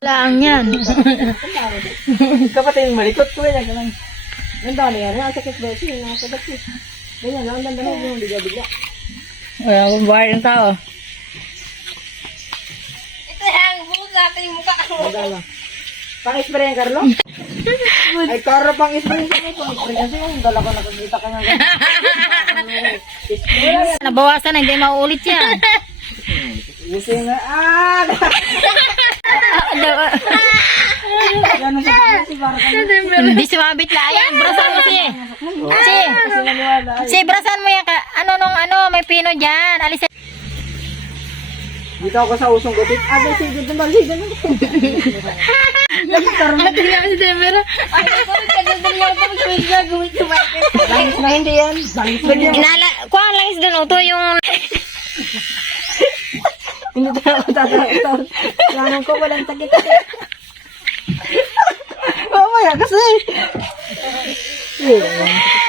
Lang yan. Kapatid malikot ko yan. Ang dali yan. Ang sakit ba siya? Ang sakit siya. Ganyan lang. Ang dami yung bigla-bigla. Wala akong bayar ng tao. Ito yung buhok natin yung mukha ko. Magala. Pang-spray yan, Carlo? Ay, Carlo, pang-spray yan. Pang-spray kasi yung dala ko nakakita ka nga. Spray yan. Nabawasan na, hindi mauulit yan. Gusto nga. Ah! Ganun sa si Barca. Hindi sumabit la yan. Brasan mo si. Kasi naniwala. Si, brasan mo yan. May pino dyan. Alis. Dito ako sa usong gutit. Agad si Gudon Bali. Ganun. Mati nga si Demera. Ay, ako nagkadaldal lang ako gawin sa market. Langis na hindi yan. Langis na yan. Kuha lang is doon. Ito yung... Hindi tayo tatawag. Langan ko walang takit. Mamaya kasi.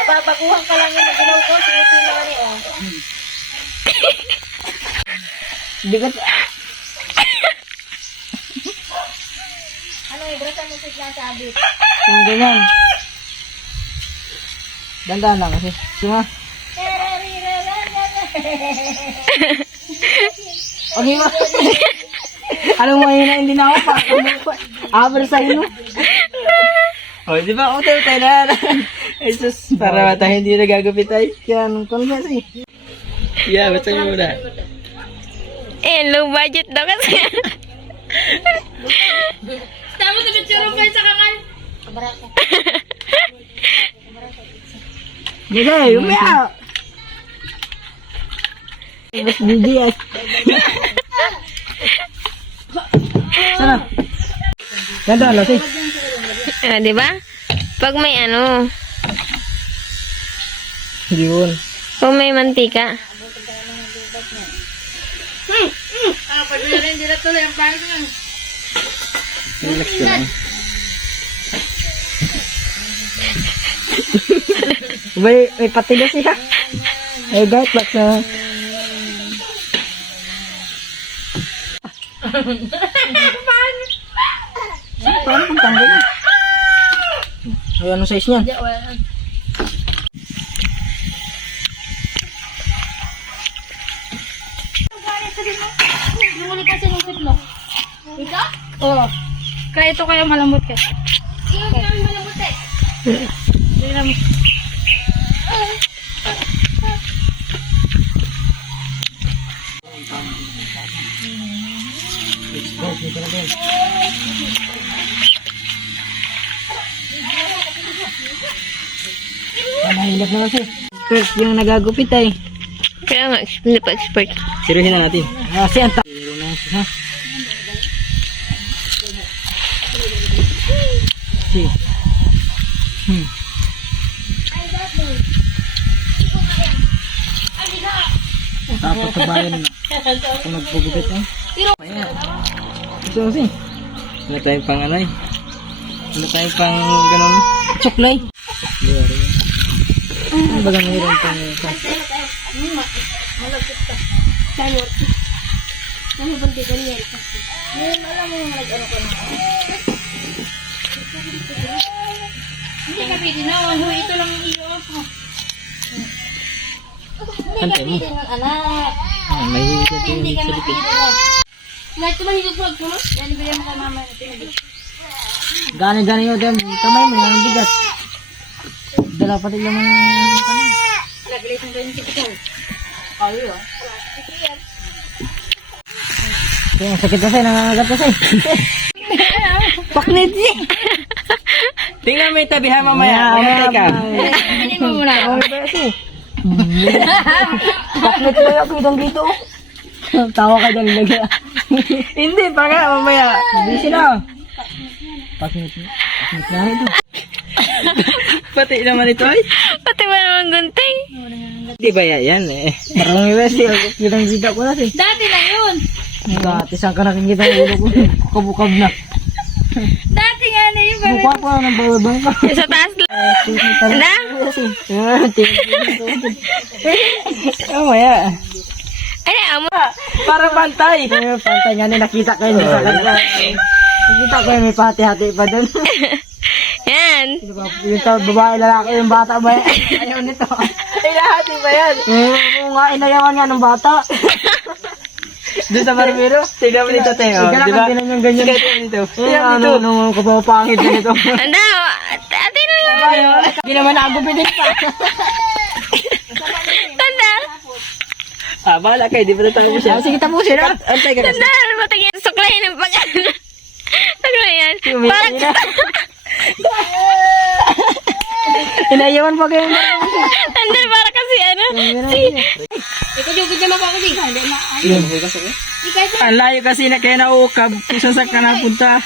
Papaguhan ka lang yung naginaw ko. Sinuti na kami, oh. Bigat. Ano, ibrasan mo sa sabit. Kung ganyan. Dandan lang kasi. Sima. Okay ba? Alam mo yun na hindi na ako pa. Aber sa ino. O, di ba? Hotel tayo na. Jesus, para tayo hindi nagagapit tayo. Kaya nung konfess eh. Yeah, ba't sa'yo muna? low budget daw kasi. Tapos nagtsuro pa sa kangal. Kabarasa. Sige, umaya. Mas BGS. Sana. Ganda, Losi. Di ba? Pag may Yun. pag may mantika. Pag rin dila tuloy ang pangit mo. Relax ka lang. May patigas siya. Eh, guys, ba't na... Paano kung tanggal niya? Ay, anong size niyan? Lumuli kasi nusip mo. Ika? Oo. Kaya ito kaya malambot ka. Iyo kami malambot eh. Mahilap naman siya. First, yung nagagupit ay. Kaya nga, hindi pa expert. Siruhin na natin. Kasi ang Meron na siya. Si. Tapos sa bayan na. Kung nagpugupit na. Ayan. Gusto mo si? Ano tayong pang anay? Ano tayong pang ganun? Choklay. Hindi ba rin? Ano ba mayroon pang... Malapit ka. Sa'yo. Ano ba di ganyan kasi? Ngayon, alam mo yung nag-ano ko na. Hindi ka pwede na. Ito lang yung iyo. Hindi ka pwede ng anak. May higit na Hindi ka sa na likod. pwede. Lahat ko mahigit mo. Yan, ibigay mo kay mama na pinagay. Gani-gani yung kamay mo. Yung bigat. Dala pati naman yung kamay. Nag-late ng ganyan si Pitong. Ayo. Kaya sakit kasi, nangangagat kasi. Paknit niya. Tingnan mo yung tabihan mamaya. Mamatay ka. Hindi mo muna. Paknit mo yung kitang dito. Tawa ka dyan lagi. Hindi, baka mamaya. Busy na. Paknit mo. Paknit na ito. Pati naman ito ay. Pati ba naman gunting? Di ba yan eh. Parang may besti. Kitang kita ko na si. Dati na yun. Dati saan ka nakikita yung ulo ko. Kabukab na. Dati nga na yun. Mukha pa ng bababang ka. Sa taas lang. Na? Mamaya. Ay, amo. Para pantay. Pantay nga na nakita kayo sa kanila. Kita ko yung may pati-hati pa dun. Yan. Yung babae, lalaki, yung bata ba? Ayaw nito. Ay, lahati ba yan? Oo nga, inayawan nga ng bata. Doon sa barbero? Tignan mo dito, Teo. Di ba? Tignan yung ganyan. Tignan mo dito. Ano, kapapangit na nito. Anda, ate na lang. Hindi naman nakagupitin pa. Tanda. Bahala kayo, di ba natanong siya? Sige, tapusin. Antay ka na. Tanda, matingin. Suklayin ng pag ano yan? Parang, Inayawan pa kayo. tanda, para kasi ano. Ikaw yung gudya makakasi. Ang layo kasi na kaya naukab. Kung saan ka napunta.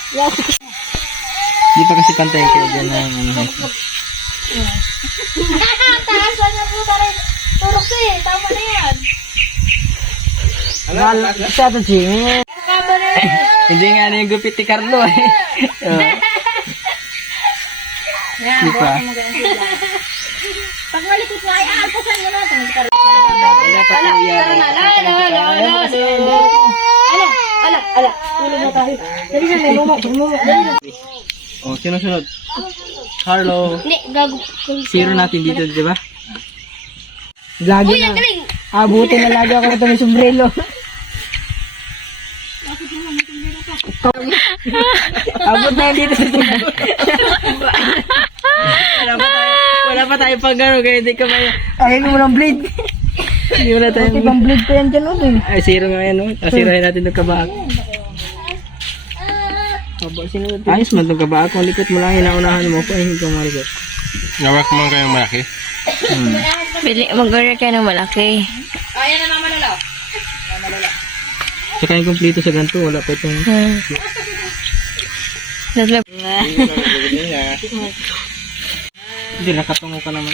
Di pa kasi pantay kayo dyan ng Taasan na po tayo. Turok siya eh. Tama na yan. Siya to, Jimmy. Kaba na yan. Hindi nga na yung gupit ni Carlo eh. Di pa. Pag malikot nga ay alpasan mo na. Wala pa po yan. Ala. Tulog na tayo. Dali na, may mumo. Oh, sino sunod? Carlo. Hindi, gago. Zero natin dito, di ba? Lagi Uy, ang galing. Abutin na lagi ako ito ng sombrero. Abot na yun dito sa sombrero. Wala pa tayo pag gano'n, kaya hindi ka may... Ay, mo ng blade. Hindi wala tayo. Ibang blade pa yan dyan, okay. Ay, zero nga yan, no? Asirahin natin ng kabahag. Ayos man itong kabahag. Kung likot mo lang, hinaunahan mo pa, hindi ka malikot. Nawak mo kayong malaki. Mag-order kayo ng malaki. Ayan na naman nila. Tsaka yung kompleto sa ganito, wala pa itong... Hindi, nakatungo ka naman.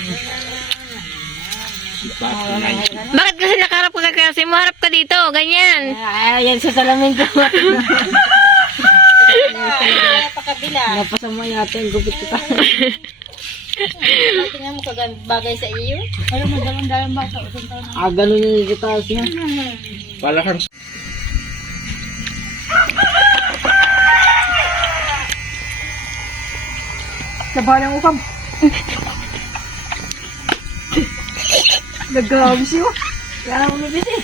Bakit kasi nakarap ka kasi mo? Harap ka dito, ganyan. Ayan sa salamin ko. Pakabila. Napasama yata yung gupit ko. Tingnan mo bagay sa iyo. Alam mo, dalang bata. Ganun yung itaas niya. Palakang. Sabayang ukam. Nag-grabe siya. Kaya mo nabit eh.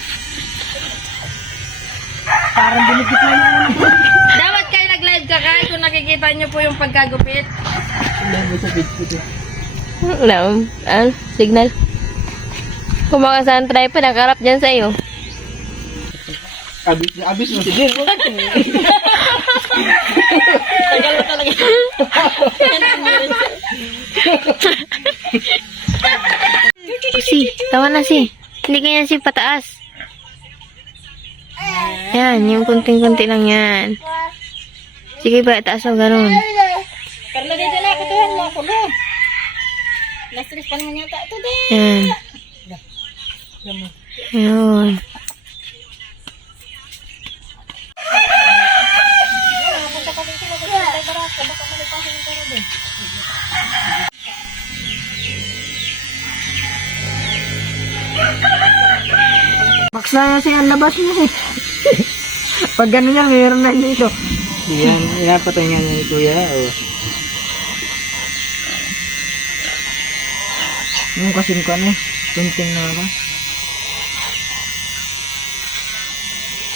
Parang binigit na naman. Dapat kayo nag-live ka kahit kung nakikita nyo po yung pagkagupit. Sabi sa page ko ito. Wala, signal. Kumakas sa tripod, nakarap dyan sa iyo. Abis mo. Sige. Tagal mo talaga. Si, tawa na si. Hindi ganyan si pataas. Yan, yung kunting-kunti lang yan. Sige ba, taas mo ganun. Karlo dito na, katuhan mo ako no. Na-stress pa naman yata ito din. Yan. Ayun. Paksa na siya ang labas mo eh. Pag gano'n yan, mayroon na dito. Yan, inapatay nga na ni Kuya. Yung kasing ko ano, tunting na ako.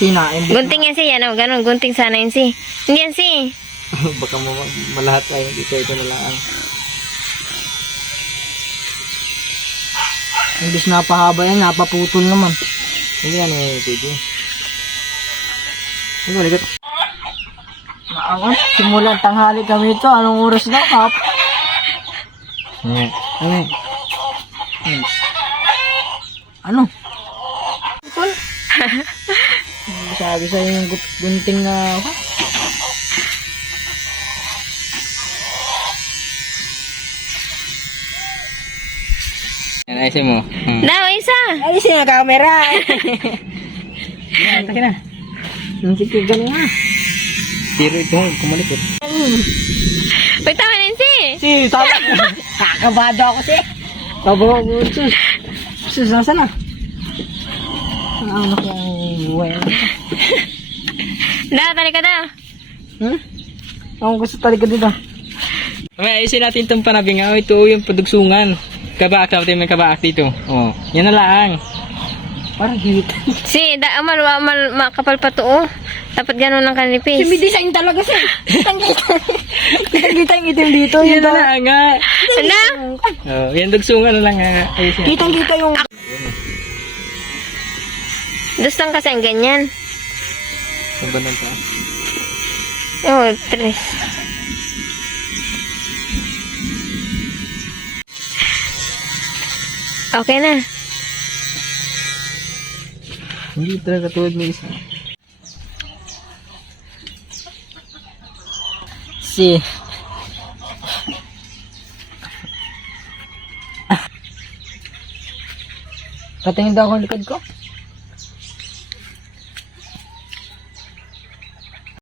Sinain. Gunting yan si, ano, ganun, gunting sana yun si. Hindi yan si. Baka malahat tayo dito, ito na lang. Imbis napahaba yan, napaputol naman. Hindi yan eh, pwede. Ano, ligat. Naangat, simulan tanghali kami ito. Anong oras na, kap? Ano? Putol? Sabi sa'yo yung gunting na ako. Yan, ayusin mo. Daw, isa. Ayusin na camera. Yan, takin na. Sige, ganun nga. Tiro ito, kumalikot. Uy, tama na yun si. Si, tama. Kakabado ako si. Taba ako, sus. Sus, nasa na? Ang anak yung buhay. Da, tali ka daw. Hmm? Ang gusto talaga dito. Okay, ayusin natin itong panabing. Oh, ito yung padugsungan. Kabaak, dapat may kabaak dito. Oh, yan na lang. Parang hita. Si, makapal pa to, oh. Dapat ganun ang kanipis. May design talaga siya. Kitang-kita yung itim dito. Yan na lang nga. Ala? Oh, yan dugsungan na lang nga. Ayusin. Kitang-kita yung... Dustang kasi ang ganyan. Sabanan pa. Oh, tres. Okay na. Hindi talaga tuwid mo isa. Si. Patingin daw ako ang likod ko.